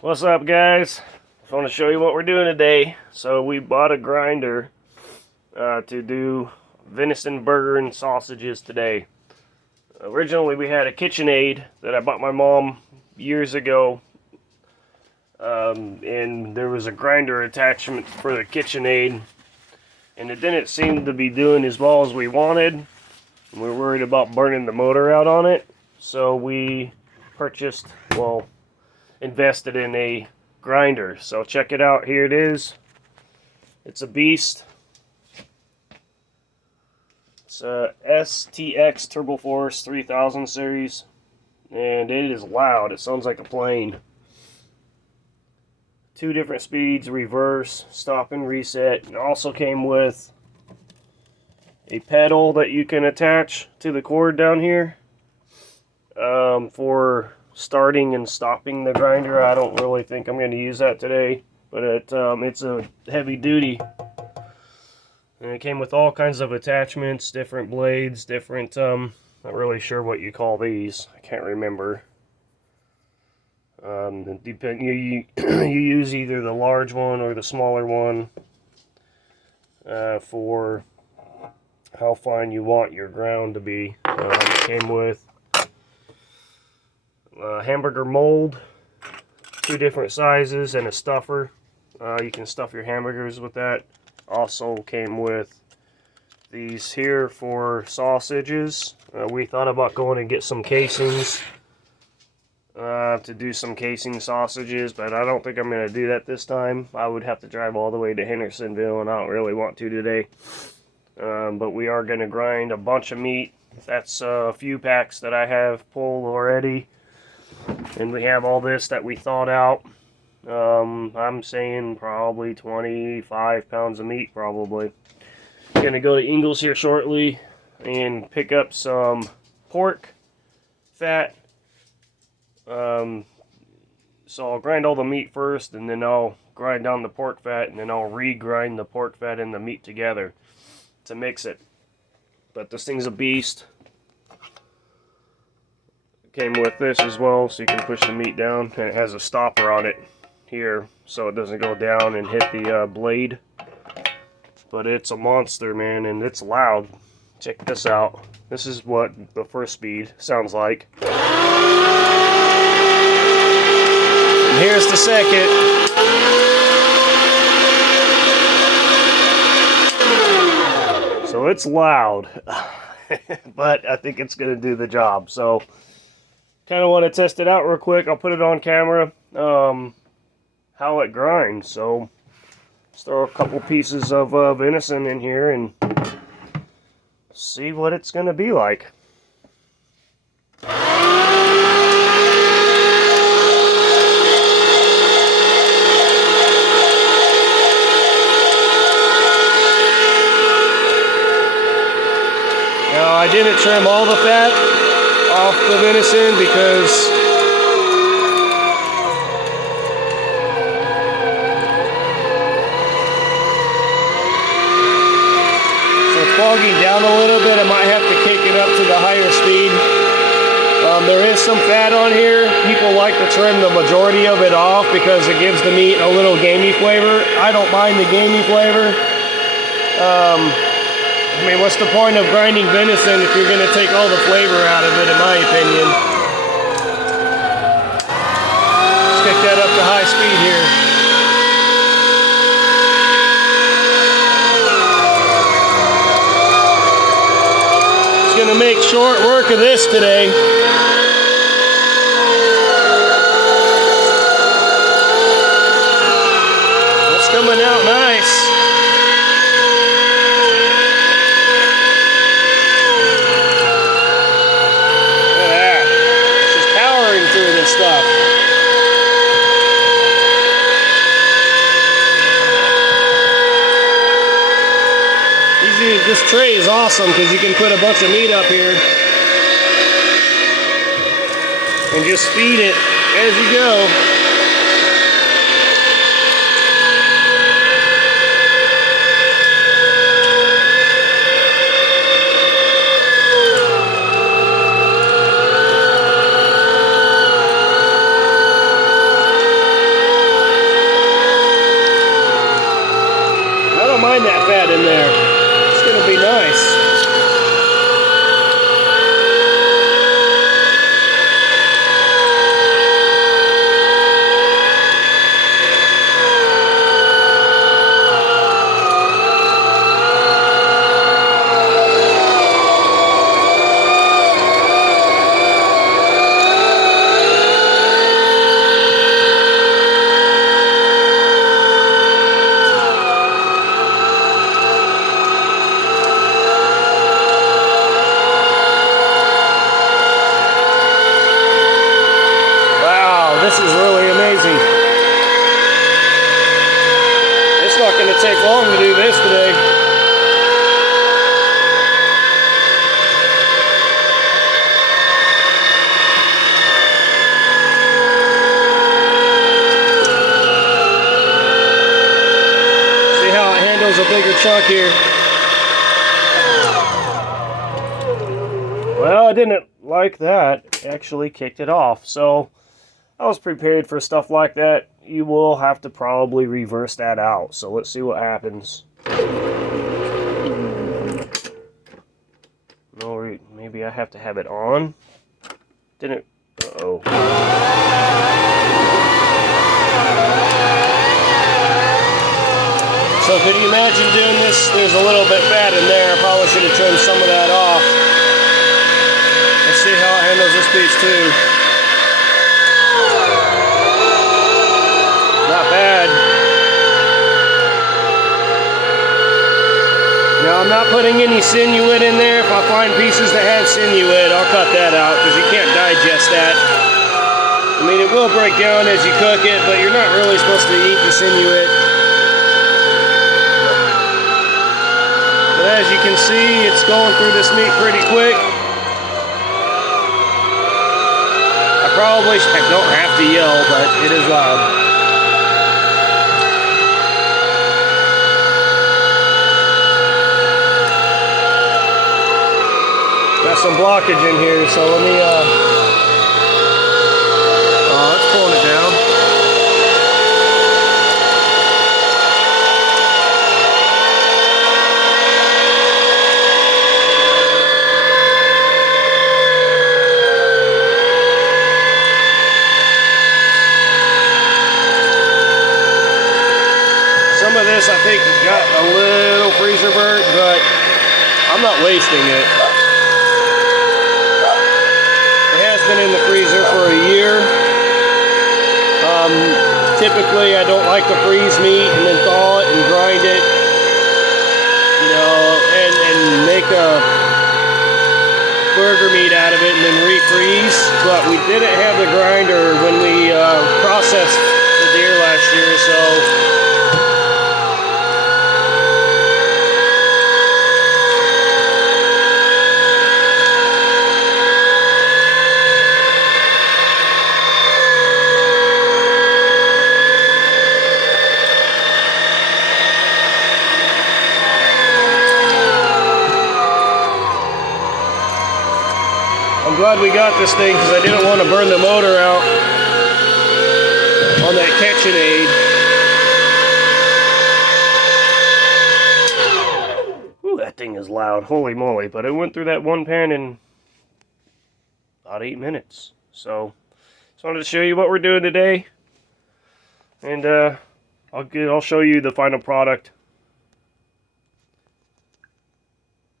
What's up, guys? I want to show you what we're doing today. So we bought a grinder to do venison burger and sausages today. Originally we had a KitchenAid that I bought my mom years ago, and there was a grinder attachment for the KitchenAid, and it didn't seem to be doing as well as we wanted, and we were worried about burning the motor out on it. So we invested in a grinder. So check it out. Here it is. It's a beast. It's a STX Turbo Force 3000 series, and it is loud. It sounds like a plane. 2 different speeds: reverse, stop, and reset. It also came with a pedal that you can attach to the cord down here for starting and stopping the grinder. I don't really think I'm going to use that today, but it's a heavy duty, and it came with all kinds of attachments, different blades, different not really sure what you call these. I can't remember. You use either the large one or the smaller one for how fine you want your ground to be. It came with hamburger mold, 2 different sizes, and a stuffer. You can stuff your hamburgers with that. Also came with these here for sausages. We thought about going and get some casings to do some casing sausages, but I don't think I'm going to do that this time. I would have to drive all the way to Hendersonville, and I don't really want to today. But we are going to grind a bunch of meat. That's a few packs that I have pulled already. And we have all this that we thawed out. I'm saying probably 25 pounds of meat, probably. Gonna go to Ingles here shortly and pick up some pork fat. So I'll grind all the meat first, and then I'll grind down the pork fat, and then I'll re-grind the pork fat and the meat together to mix it. But this thing's a beast. Came with this as well, so you can push the meat down, and it has a stopper on it here so it doesn't go down and hit the blade. But it's a monster, man, and it's loud. Check this out. This is what the first speed sounds like, and here's the second. So it's loud, but I think it's going to do the job. So kind of want to test it out real quick. I'll put it on camera, how it grinds. So let's throw a couple pieces of venison in here and see what it's going to be like. Now, I didn't trim all the fat off the venison because it's bogging down a little bit. I might have to kick it up to the higher speed. There is some fat on here. People like to trim the majority of it off because it gives the meat a little gamey flavor. I don't mind the gamey flavor. I mean, what's the point of grinding venison if you're going to take all the flavor out of it, in my opinion? Let's kick that up to high speed here. It's going to make short work of this today. It's coming out nice. Stuff. This tray is awesome because you can put a bunch of meat up here and just feed it as you go. find that fat in there. It's going to be nice. This is really amazing. It's not going to take long to do this today. See how it handles a bigger chunk here. Well, I didn't like that. It actually kicked it off. So I was prepared for stuff like that. You will have to probably reverse that out. So let's see what happens. No, maybe I have to have it on. Didn't. Uh-oh. So could you imagine doing this? There's a little bit fat in there. I probably should have trimmed some of that off. Let's see how it handles this piece too. Not bad. Now I'm not putting any sinuate in there. If I find pieces that have sinuate, I'll cut that out because you can't digest that. I mean, it will break down as you cook it, but you're not really supposed to eat the sinuate. But as you can see, it's going through this meat pretty quick. I don't have to yell, but it is loud. Got some blockage in here, so let me, it's pulling it down. Some of this I think got a little freezer burnt, but I'm not wasting it. Been in the freezer for a year. Typically I don't like to freeze meat and then thaw it and grind it, you know, and make a burger meat out of it and then refreeze. But we didn't have the grinder when we processed the deer last year, so I'm glad we got this thing because I didn't want to burn the motor out on that KitchenAid. Ooh, that thing is loud. Holy moly. But it went through that one pan in about 8 minutes. So, just wanted to show you what we're doing today. And I'll show you the final product